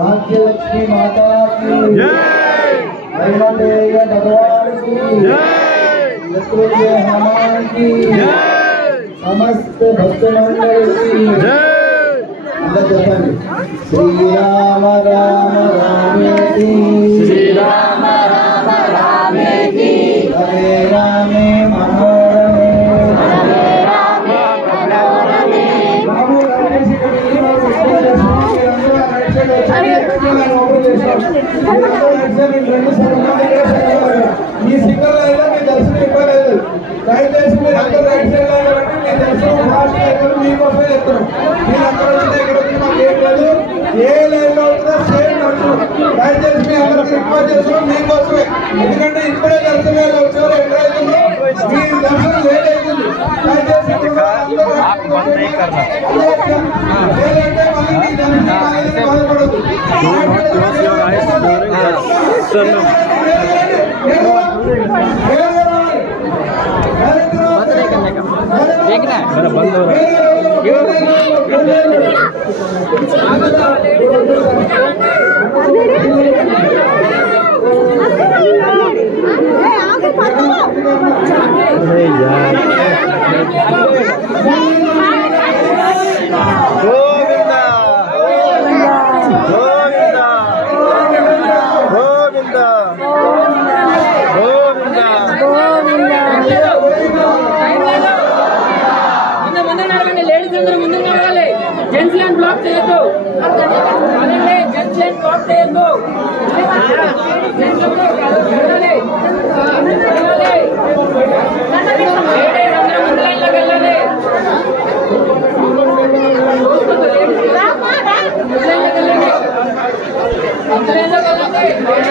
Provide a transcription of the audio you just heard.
भाग्यलक्ष्मी माता की जय, भगवान की जय, हनुमान की समस्त भक्त मंडल की जय। श्री राम राम रामेति श्री राम राम रामेति हरे रामे मनोरमे हरे रामे मनोरमे। ఈ సింగల్ లైన్ లో మీ దర్శనం ఇవ్వలేదు. దయచేసి మీరు అందరూ రైట్ సైడ్ లైన్ బట్టి మీ దర్శనం ఫాస్ట్ అయిపోయి మీకోసమే చెప్తున్నాం. మీరు అక్కడ వచ్చిన ఇక్కడ వచ్చి మాకు ఏం లేదు. ఏ లైన్ లో వచ్చినా సేమ్ నడుచు. దయచేసి మీ అందరికి రిక్వెస్ట్ చేస్తున్నాం మీకోసమే. ఎందుకంటే ఇప్పుడే దర్శనాలు వచ్చారు ఎక్కడైతుందో మీ దర్శనం లేట్ అవుతుంది. దయచేసి లేదంటే మళ్ళీ మీ దర్శనం అనేది బాధపడదు. జెంట్స్ బ్లాక్ చేయొద్దు. జెంట్స్ బ్లాక్ చేయొద్దు. వెళ్ళాలి.